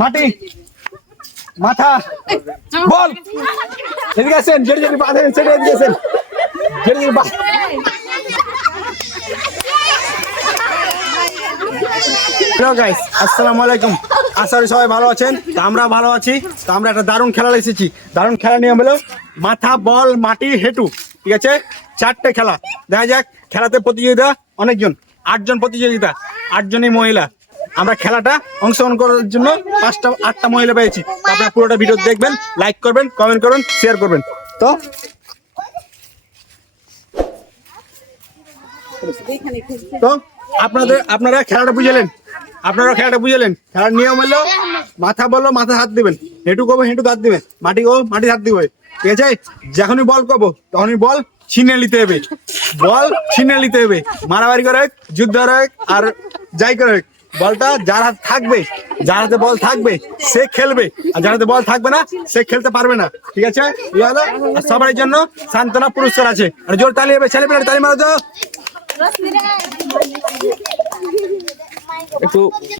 মাটি মাথা বল এদিকে আসেন যেটা যেটা বাঁধেন সেটা এদিকে আসেন যেটা যেটা হ্যালো গাইস আসসালামু আলাইকুম আশা করি সবাই ভালো আছেন তো আমরা ভালো আছি তো আমরা একটা দারুণ খেলা এসেছি দারুণ খেলা নিয়ম হলো মাথা বল মাটি হেঁটু ঠিক আছে 4টে খেলা দেখা যাক খেলাতে প্রতিযোগিতা অনেকজন 8জন প্রতিযোগিতা 8জনই মহিলা আমরা খেলাটা অংশগ্রহণ করার জন্য 8টা মহিলা পেয়েছি আপনারা পুরোটা ভিডিও দেখবেন লাইক করবেন কমেন্ট করবেন শেয়ার করবেন তো তো আপনারা খেলাটা বুঝলেন খেলার নিয়ম হলো মাথা বললো মাথা হাত দিবেন হেঁটু করবো হেঁটু হাত দিবেন মাটি করবো মাটি হাত দিবে ঠিক আছে যখনই বল করবো তখনই বল ছিনে নিতে হবে মারামারি করে হোক যুদ্ধ হোক আর যাই করে হোক বলটা যার হাতে থাকবে যার হাতে বল থাকবে সে খেলবে আর যার হাতে বল থাকবে না সে খেলতে পারবে না ঠিক আছে আর সবার জন্য সান্ত্বনা পুরস্কার আছে আর জোর তালি হবে ছেলে পেলে তালি মারো তো একটু